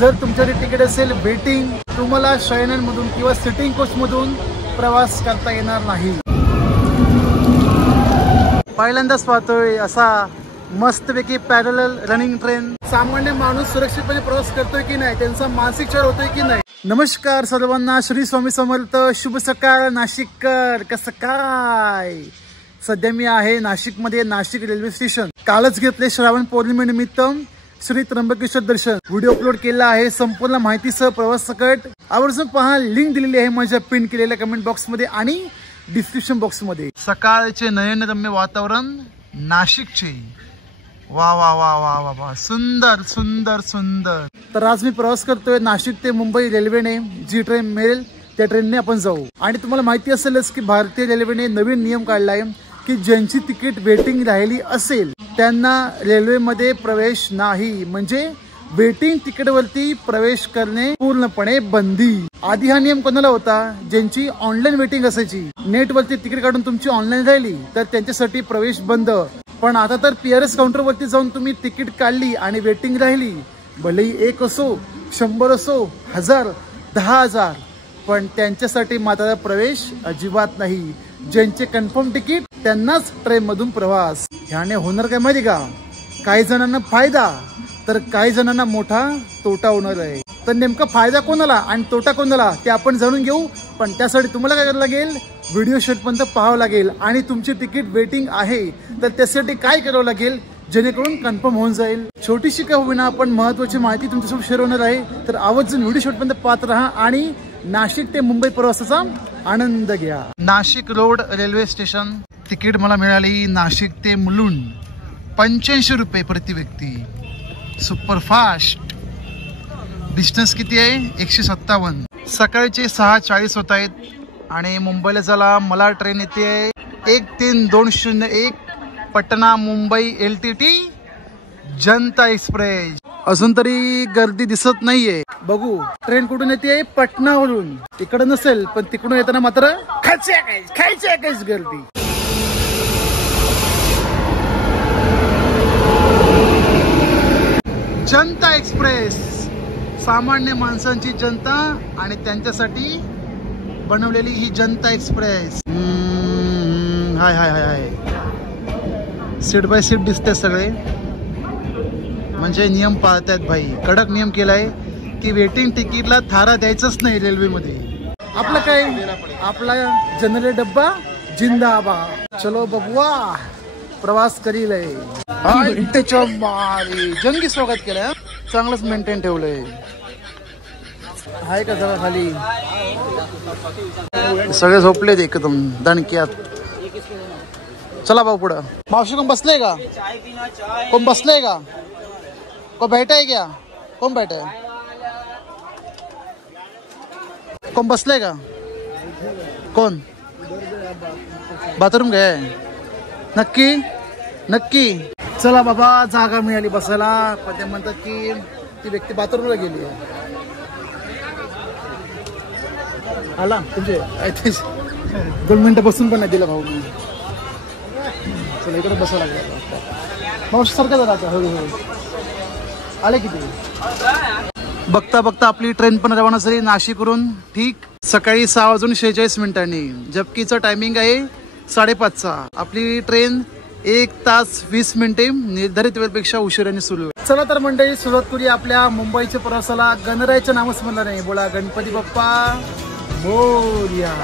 जर तुमच्याकडे तिकीट असेल वेटिंग, तुम्हाला शयनन मधून किंवा सिटिंग कोच मधून प्रवास करता येणार नाही। पहिल्यांदाच पाहतोय असा मस्तपैकी पॅरलल रनिंग ट्रेन। सामान्य माणूस सुरक्षितपणे प्रवास करतोय की नाही, त्यांचा मानसिक छळ होतोय की नाही। नमस्कार सर्वांना, श्री स्वामी समर्थ, शुभ सकाळ नाशिककर। कसं काय? सध्या मी आहे नाशिकमध्ये, नाशिक रेल्वे स्टेशन। कालच घेतले श्रावण पौर्णिमेनिमित्त श्री त्र्यंबकेश्वर दर्शन। व्हिडिओ अपलोड केला आहे संपूर्ण माहितीसह प्रवास सकट। आवर्जून पहा, लिंक दिलेली आहे माझ्या पिन केलेल्या कमेंट बॉक्स मध्ये आणि डिस्क्रिप्शन बॉक्स मध्ये। सकाळचे नयनरम्य वातावरण नाशिकचे, वा वा वा वा वा वा, सुंदर सुंदर सुंदर। तर आज मी प्रवास करतोय नाशिक ते मुंबई रेल्वेने। जी ट्रेन मिळेल त्या ट्रेनने आपण जाऊ। आणि तुम्हाला माहिती असेलच की भारतीय रेल्वेने नवीन नियम काढलाय की ज्यांची तिकीट वेटिंग राहिली असेल त्यांना रेल्वेमध्ये प्रवेश नाही, म्हणजे वेटिंग तिकीट वरती प्रवेश करणे पूर्णपणे बंदी। आधी हा नियम कोणाला होता? ज्यांची ऑनलाईन वेटिंग असायची, नेट वरती तिकीट काढून तुमची ऑनलाईन राहिली तर त्यांच्यासाठी प्रवेश बंद। पण आता तर PRS काउंटर वरती जाऊन तुम्ही तिकीट काढली आणि वेटिंग राहिली, भलेही 1 असो, 100 असो, 1000, 10,000, पण त्यांच्यासाठी मात्र प्रवेश अजिबात नाही। ज्यांचे कन्फर्म तिकीट त्यांनाच ट्रेन मधून प्रवास। ह्याने होणार काय माहिती का? काही जणांना फायदा तर काही जणांना मोठा तोटा होणार आहे। तर नेमका फायदा कोणाला आणि तोटा कोणाला ते आपण जाणून घेऊ। पण त्यासाठी तुम्हाला काय करावं लागेल? व्हिडिओ शेवटपर्यंत पाहावं लागेल। आणि तुमची तिकीट वेटिंग आहे तर त्यासाठी काय करावं लागेल जेणेकरून कन्फर्म होऊन जाईल। छोटीशी का होईना पण महत्वाची माहिती तुमच्यासोबत शेअर होणार आहे। तर आवर्जून व्हिडिओ शेवटपर्यंत पाहत राहा आणि नाशिक ते मुंबई प्रवासाचा आनंद घ्या। Nashik road railway station. Ticket मला मिळाली नाशिक ते मुलुंड, 85 रुपये प्रति व्यक्ती, सुपरफास्ट। डिस्टन्स किती आहे? 157। सकाळचे 6:40 होत आहेत आणि मुंबईला जायला मला ट्रेन येते 13201 पटना मुंबई LTT जनता एक्सप्रेस। अजून तरी गर्दी दिसत नाहीये, बघू ट्रेन कुठून येते? पटनावरून। तिकडे नसेल पण तिकडून येताना मात्र खायची गर्दी। जनता एक्सप्रेस, सामान्य माणसांची जनता आणि त्यांच्यासाठी बनवलेली ही जनता एक्सप्रेस। हाय हाय हाय हाय, सीट बाय सीट दिसते सगळे, म्हणजे नियम पाळतायत भाई। कडक नियम केलाय की वेटिंग तिकीटला थारा द्यायचंच नाही रेल्वेमध्ये। आपलं काय, आपला जनरल डब्बा जिंदाबाद। चलो बघवा प्रवास करील जंगी स्वागत केलंय, चांगलंच मेंटेन ठेवलंय। आहे का जरा खाली? सगळे झोपलेत एकदम दणक्यात। चला भाऊ पुढं। मावशी कोण बसलंय का? कोण बसलंय का? कोण बैठा है क्या? कोण बैठा है? कोण बसलंय का? कोण? बाथरूम गए? नक्की नक्की? चला बाबा, जागा मिळाली बसायला। पण ते म्हणतात की ती व्यक्ती बाथरूमला गेली आहे। आला तुमचे 2 मिनिटं बसून पण नाही दिलं भाऊ। चला इकडे बसावं लागलं। मावशी सारखं जरा आले किती? बघता बघता आपली ट्रेन पण रवाना झाली नाशिकवरून। ठीक सकाळी 6:46 जबकीचा टायमिंग आहे 5:30चा। आपली ट्रेन 1 तास 20 मिनिटे निर्धारित वेळेपेक्षा उशिराने सुरू आहे। चला तर मंडळी, सुरुवात करूया आपल्या मुंबईच्या प्रवासाला। गणरायाचं नामच म्हणलं नाही, बोला गणपती बाप्पा मोरया।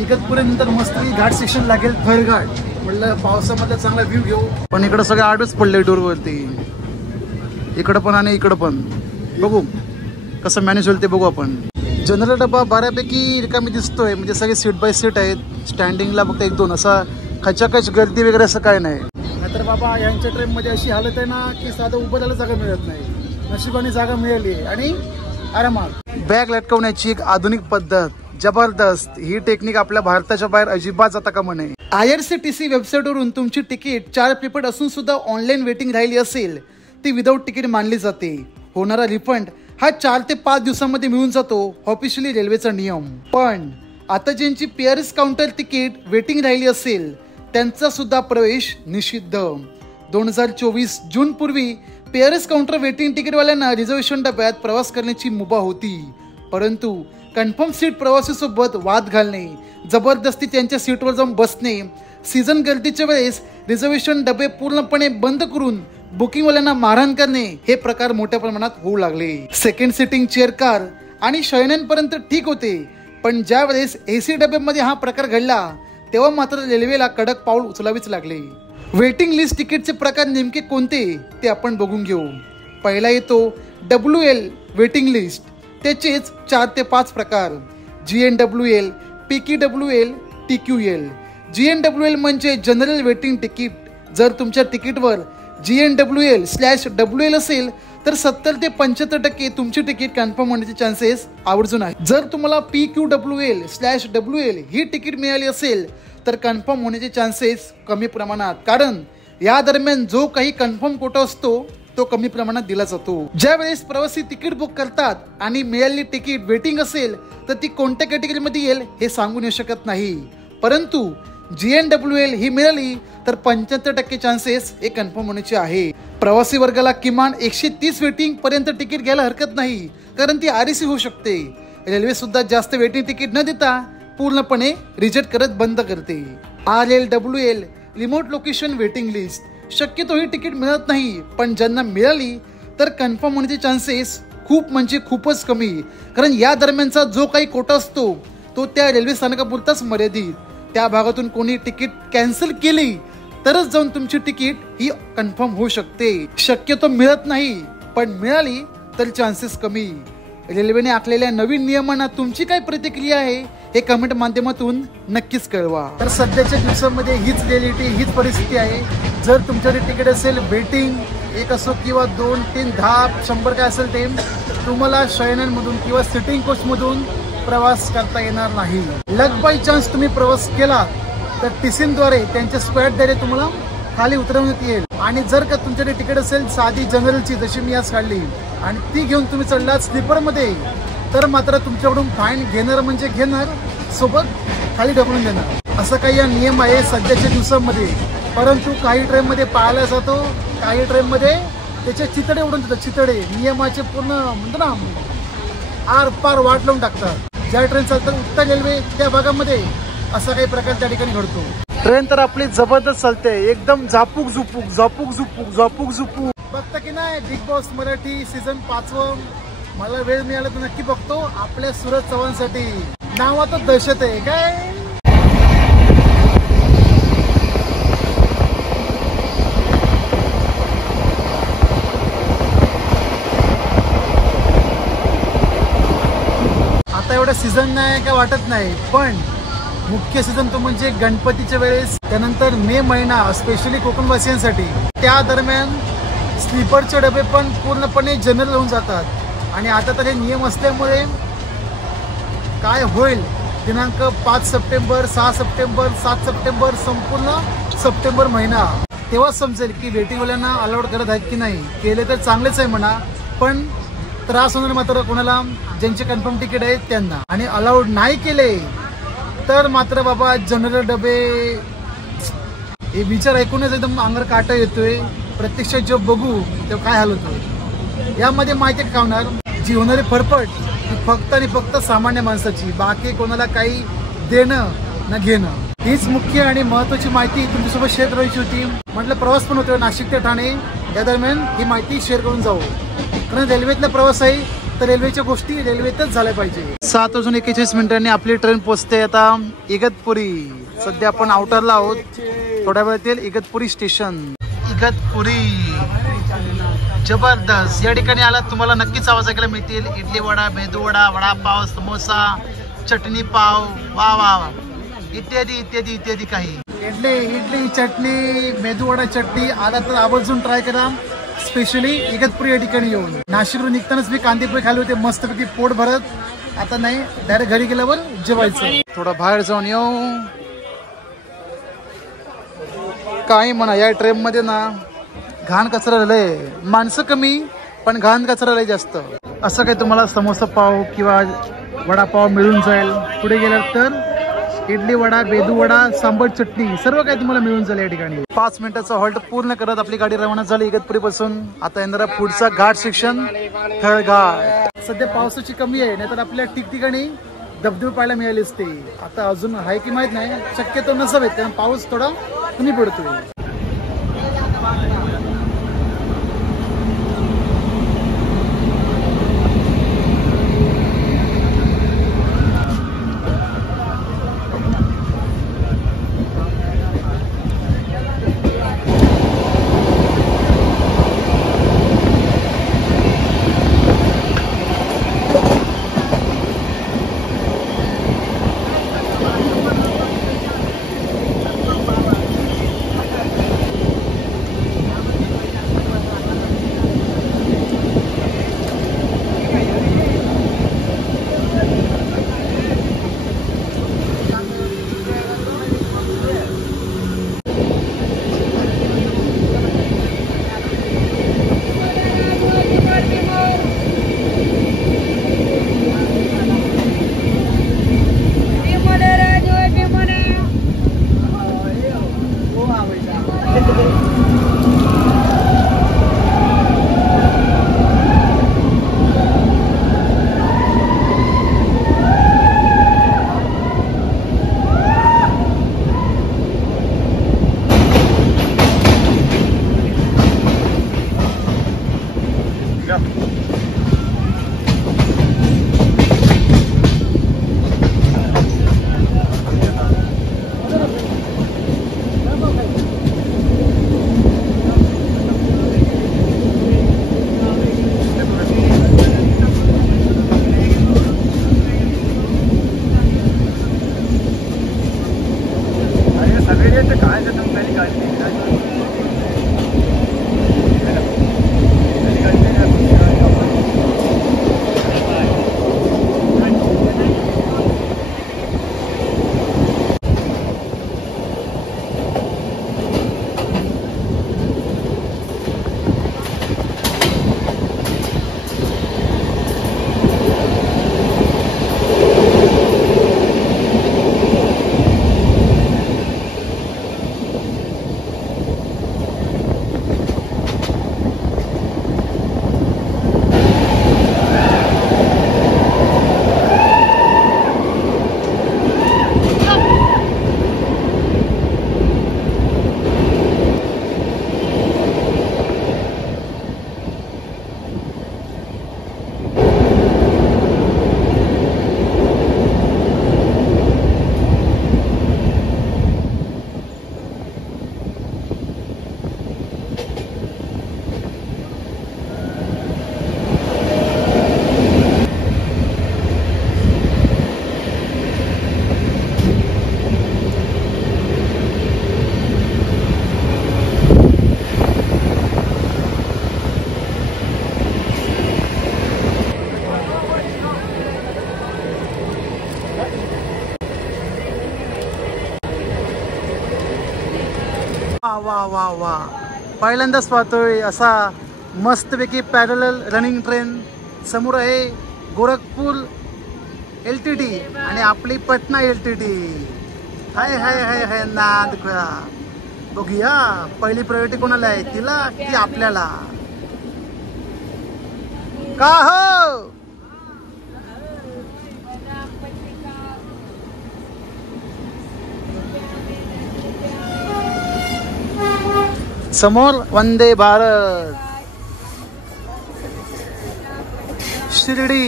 इगतपुरीनंतर मस्त घाट सेक्शन लागेल, थरघाट। म्हटलं पावसामध्ये चांगला व्ह्यू घेऊ, पण इकडे सगळे आडच पडले डोर वरती, इकडं पण आणि इकडं पण। बघू कसं मॅनेज होईल ते बघू आपण। जनरल डब्बा बऱ्यापैकी रिकामी दिसतोय, म्हणजे सगळे सीट बाय सीट आहेत। स्टँडिंगला फक्त 1-2 असा खचाखच गर्दी वगैरे असं काय नाही। नाहीतर बाबा यांच्या ट्रेन मध्ये अशी हालत आहे ना की साधं उभं राहायला जागा मिळत नाही। नशिबाने जागा मिळाली आणि आरामात बॅग लटकवण्याची एक आधुनिक पद्धत, जबरदस्त। ही टेक्निक आपल्या भारताच्या बाहेर अजिबात जाता कामा नये। IRCTC वेबसाईटवरून तुमची तिकीट 4 पेपर असून सुद्धा ऑनलाईन वेटिंग राहिली असेल ती विदाऊट तिकीट मानली जाते. होणारा रिफंड हा 4 ते 5 दिवसांमध्ये मिळून जातो, ऑफिशियली रेल्वेचा नियम. पण आता ज्यांची PRS काउंटर तिकीट वेटिंग राहिली असेल त्यांचा सुद्धा प्रवेश निषिद्ध. 2024 जून पूर्वी PRS काउंटर वेटिंग तिकीटवाल्यांना रिझर्वेशन डब्यात प्रवास करण्याची मुभा होती. परंतु कन्फर्म सीट प्रवासीसोबत वाद घालणे, जबरदस्ती त्यांच्या सीटवर जाऊन बसणे, सीझन गर्दीच्या वेळेस रिझर्वेशन डबे पूर्णपणे बंद करून बुकिंगवाल्यांना मारहाण करणे हे प्रकार मोठ्या प्रमाणात होऊ लागले. सेकंड सिटिंग चेअर कार आणि शयनांपर्यंत ठीक होते, पण ज्या वेळेस AC डब्यामध्ये हा प्रकार घडला तेव्हा मात्र रेल्वेला कडक पाऊल उचलावेच लागले. वेटिंग लिस्ट तिकीटचे प्रकार नेमके कोणते ते आपण बघून घेऊ. पहिला येतो WL वेटिंग लिस्ट. त्याचेच 4 ते 5 प्रकार: GNWL, PQWL, TQL. GNWL म्हणजे जनरल वेटिंग तिकीट. जर तुमच्या तिकीटवर GNWL/WL असेल तर 70 ते 75% तुमची तिकीट कन्फर्म होण्याचे चान्सेस आवर्जून आहेत. जर तुम्हाला PQWL/WL ही तिकीट मिळाली असेल तर कन्फर्म होण्याचे चान्सेस कमी प्रमाणात, कारण या दरम्यान जो काही कन्फर्म कोटा असतो तो कमी प्रमाणात दिला जातो. ज्या वेळेस प्रवासी तिकीट बुक करतात आणि मिळालेली तिकीट वेटिंग असेल तर ती कोणत्या कॅटेगरीमध्ये येईल हे सांगू नाही शकत नाही. परंतु GNWL ही मिळाली तर 75% चान्सेस हे कन्फर्म होण्याचे आहे. प्रवासी वर्गाला किमान 130 वेटिंग पर्यंत तिकीट घ्यायला हरकत नाही, कारण ती REC होऊ शकते. रेल्वे सुद्धा जास्त वेटिंग तिकीट न देता पूर्णपणे रिजेक्ट करत बंद करते. RLWL remote location waiting list. शक्यतो ही तिकीट मिळत नाही, पण ज्यांना मिळाली तर कन्फर्म होण्याचे चान्सेस खूप म्हणजे खूपच कमी, कारण या दरम्यानचा जो काही कोटा असतो तो त्या रेल्वे स्थानकापुरताच मर्यादित. त्या भागातून कोणी तिकीट कॅन्सल केली तरच जाऊन तुमची तिकीट ही कन्फर्म होऊ शकते. शक्यतो मिळत नाही, पण मिळाली तर चान्सेस कमी. रेल्वेने आखलेल्या नवीन नियमांना तुमची काय प्रतिक्रिया आहे हे कमेंट माध्यमातून नक्कीच कळवा. तर सध्याच्या दिवसांमध्ये हीच रियालिटी, हीच परिस्थिती आहे. जर तुमच्याकडे तिकीट असेल वेटिंग 1 असो किंवा 2, 3, 10, 100 काय असेल ते, तुम्हाला शयनांमधून किंवा सिटिंग कोचमधून प्रवास करता येणार नाही. लक बाय चान्स तुम्ही प्रवास केला तर टीसीनद्वारे त्यांच्या स्क्वॅडद्वारे तुम्हाला खाली उतरवण्यात येईल. आणि जर का तुमच्याकडे तिकीट असेल साधी जनरलची, जशी मी आज काढली, आणि ती घेऊन तुम्ही चढलात स्लीपरमध्ये, तर मात्र तुमच्याकडून फाईन घेणार म्हणजे घेणार, सोबत खाली ढकलून देणार. असं काही हा नियम आहे सध्याच्या दिवसांमध्ये. परंतु काही ट्रेनमध्ये पाहायला जातो, काही ट्रेनमध्ये त्याचे चितडे उडून देतात. चितडे नियमाचे पूर्ण म्हणतो ना आर पार वाट लावून टाकतात. ज्या ट्रेन चालतात उत्तर रेल्वे त्या भागामध्ये असा काही प्रकार त्या ठिकाणी घडतो. ट्रेन तर आपली जबरदस्त चालते, एकदम झापूक झुपूक झापूक झुपूक झापूक झुपूक. बघता की नाही बिग बॉस मराठी सीझन 5? मला वेळ मिळाला तर नक्की बघतो. आपल्या सूरज चव्हाणसाठी नावातच दहशत आहे काय. आता एवढा सीझन नाही का वाटत नाही, पण मुख्य सीझन तो म्हणजे गणपतीच्या वेळेस, त्यानंतर मे महिना स्पेशली कोकणवासियांसाठी. त्या दरम्यान स्लीपरचे डबे पण पूर्णपणे जनरल होऊन जातात. आणि आता तर हे नियम असल्यामुळे काय होईल दिनांक 5 सप्टेंबर, 6 सप्टेंबर, 7 सप्टेंबर, संपूर्ण सप्टेंबर महिना, तेव्हा समजेल की वेटिंगवाल्यांना अलाउड करत आहेत की नाही. केले तर चांगलेच आहे म्हणा, पण त्रास होणार मात्र कोणाला, ज्यांचे कन्फर्म तिकीट आहेत त्यांना. आणि अलाउड नाही केले तर मात्र बाबा जनरल डबे, हे विचार ऐकूनच एकदम अंगावर काटा येतोय. प्रत्यक्षात जेव्हा बघू तेव्हा काय हाल होतोय. यामध्ये माहिती का होणार, जी होणारी फरफट फक्त आणि फक्त सामान्य माणसाची, बाकी कोणाला काही देणं न घेणं. हीच मुख्य आणि महत्वाची माहिती तुमच्यासोबत शेअर करायची होती. म्हटलं प्रवास पण होतोय नाशिक ते ठाणे, या दरम्यान ही माहिती शेअर करून जाऊ. कारण रेल्वेतला प्रवास आहे तर रेल्वेच्या गोष्टी रेल्वेतच झाल्या पाहिजे. 7:41 आपली ट्रेन पोहोचते आता इगतपुरी. सध्या आपण आउटरला आहोत. थोड्या वेळात येईल इगतपुरी स्टेशन. इगतपुरी जबरदस्त. या ठिकाणी आलात तुम्हाला नक्कीच आवाज ऐकायला मिळतील. इडली वडा, मेदू वडा, वडापाव, समोसा, चटणी पाव, वा वा इत्यादी इत्यादी इत्यादी काही. इडली चटणी, मेदू वडा चटणी आला तर आवर्जून ट्राय करा. स्पेशली इगतपुरी या ठिकाणी येऊन. नाशिकवरून निघतानाच मी कांदेपोहे खाली होते मस्तपैकी पोट भरत. आता नाही, डायरेक्ट घरी गेल्यावर जेवायचं. थोडं बाहेर जाऊन येऊ. काही म्हणा, या ट्रेन मध्ये ना घाण कचरा लय, माणसं कमी पण घाण कचरा लय जास्त. असं काही तुम्हाला समोसा पाव किंवा वडापाव मिळून जाईल. पुढे गेल्यावर तर इडली वडा, बेदू वडा, सांबर चटणी सर्व काही तुम्हाला मिळून जाईल या ठिकाणी. 5 मिनिटाचा हॉल्ट पूर्ण करत आपली गाडी रवाना झाली इगतपुरी पासून. आता येणारा पुढचा घाट सेक्शन थळघाट. सध्या पावसाची कमी आहे, नाहीतर आपल्या ठिकठिकाणी धबधबे पाहायला मिळाले असते. आता अजून आहे की माहित नाही, शक्यतो नसावेत कारण पाऊस थोडा कमी पडतोय. वा वा वा, पहिल्यांदाच पाहतोय असा मस्तपैकी पॅरलल रनिंग ट्रेन. समोर आहे गोरखपूर LTT आणि आपली पटना LTT. हाय हाय हाय हाय नाद खोया. बघूया पहिली प्रायोरिटी कोणाला आहे, तिला की आपल्याला. का हो समोर वंदे भारत शिर्डी,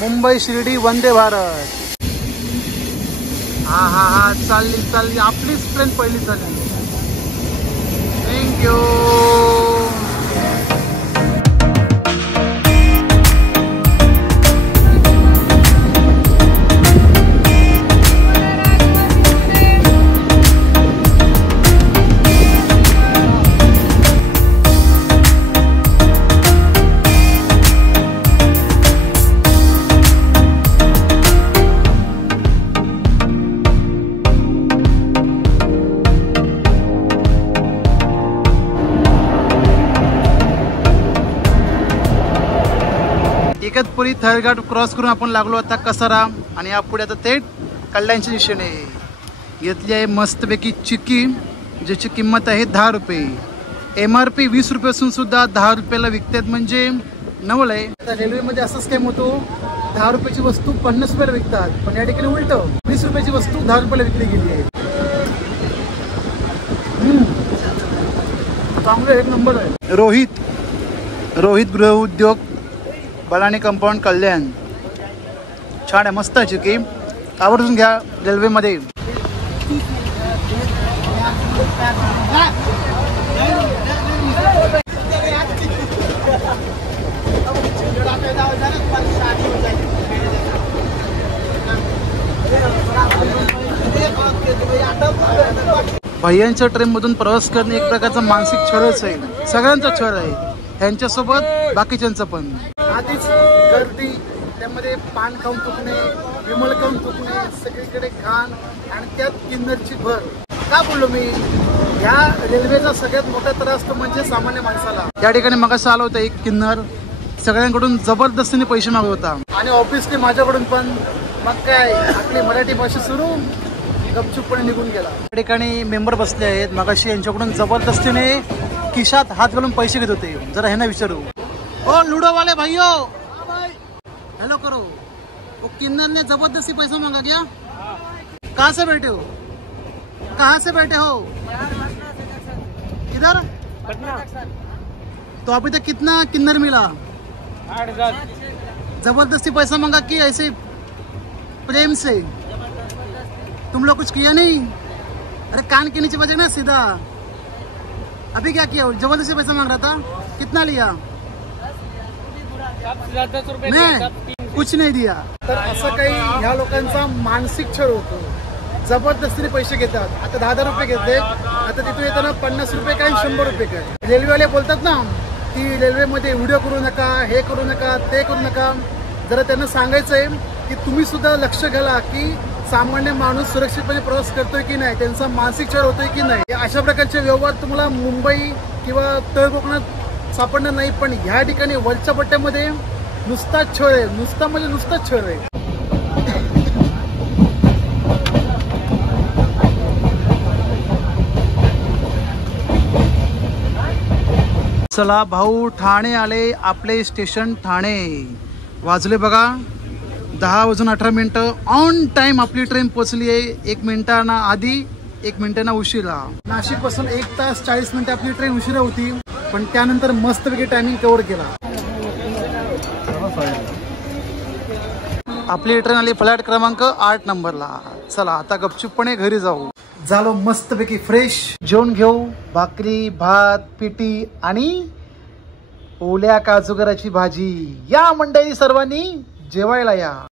मुंबई शिर्डी वंदे भारत. हा हा हा, चालली चालली आपलीच ट्रेन पहिली चालली. थँक्यू. इगतपुरी थरघाट क्रॉस करून आपण लागलो आता कसारा आणि यापुढे आता थेट कल्याणच्या दिशेने. घेतली आहे मस्तपैकी चिक्की, ज्याची किंमत आहे 10 रुपये. MRP 20 रुपये असून सुद्धा 10 रुपयाला विकतात म्हणजे नवल आहे. आता रेल्वेमध्ये असं स्कॅम होतो, 10 रुपयाची वस्तू 50 रुपयाला विकतात, पण या ठिकाणी उलट 20 रुपयाची वस्तू 10 रुपयाला विकली गेली आहे. चांगलं एक नंबर आहे. रोहित गृह उद्योग बलानी कंपाऊंड कल्याण. छान आहे, मस्त आहे चिक्की, आवर्जून घ्या रेल्वेमध्ये. भैयांच्या ट्रेनमधून प्रवास करणे एक प्रकारचा मानसिक छळच आहे, सगळ्यांचा छळ आहे, ह्यांच्यासोबत बाकीच्यांचा पण. आधीच गर्दी, त्यामध्ये पान खाऊन तुकणे, विमल खाऊन तुकणे, सगळीकडे घाण आणि त्यात किन्नरची भर. का बोललो मी, ह्या रेल्वेचा सगळ्यात मोठा त्रास तो म्हणजे सामान्य माणसाला. या ठिकाणी मगाशी आला होता एक किन्नर, सगळ्यांकडून जबरदस्तीने पैसे मागत होता आणि ऑब्विसली माझ्याकडून पण. मग काय, आपली मराठी भाषा सुरू, गपचूपपणे निघून गेला. या ठिकाणी मेंबर बसले आहेत, मगाशी यांच्याकडून जबरदस्तीने खिशात हात घालून पैसे घेत होते. जरा ह्यांना विचारू. ओ लूडो वाले भाइयों, हेलो करो. वो किन्नर ने जबरदस्ती पैसा मांगा क्या? कहाँ से बैठे हो? कहाँ से बैठे हो? इधर पटना. तो अभी तक कितना किन्नर मिला? 8,000. जबरदस्ती पैसा मांगा कि ऐसे प्रेम से? तुम लोग कुछ किया नहीं? अरे कान के नीचे बजे ना सीधा. अभी क्या किया? जबरदस्ती पैसा मांग रहा था. कितना लिया? नहीं, कुछ नहीं दिया. तर असं काही ह्या लोकांचा मानसिक छळ होतो, जबरदस्तीने पैसे घेतात. आता 10,000 रुपये घेतले, आता तिथून येताना 50 रुपये काय 100 रुपये काय. रेल्वेवाले बोलतात ना की रेल्वेमध्ये व्हिडिओ करू नका, हे करू नका, ते करू नका. जरा त्यांना सांगायचं आहे की तुम्ही सुद्धा लक्ष घाला की सामान्य माणूस सुरक्षितपणे प्रवास करतोय की नाही, त्यांचा मानसिक छळ होतोय की नाही. अशा प्रकारचे व्यवहार तुम्हाला मुंबई किंवा तळ कोकणात सापडणार नाही, पण ह्या ठिकाणी वरच्या पट्ट्यामध्ये नुसताच छळ आहे, नुसता म्हणजे नुसताच छळ आहे. चला भाऊ, ठाणे आले, आपले स्टेशन ठाणे. वाजले बघा 10:18. ऑन टाइम आपली ट्रेन पोहोचली आहे. 1 मिनिटांना आधी, 1 मिनिटांना उशिरा. नाशिक पासून 1 तास 40 मिनिटं आपली ट्रेन उशिरा होती, पण त्यानंतर मस्तपैकी टायमिंग कव्हर केला. आपली ट्रेन आली फ्लॅट क्रमांक 8 नंबरला. चला आता गपचूपपणे घरी जाऊ. झालो मस्तपैकी फ्रेश, जेवण घेऊ. भाकरी, भात, पिठी आणि ओल्या काजूगराची भाजी. या मंडळी सर्वांनी जेवायला या.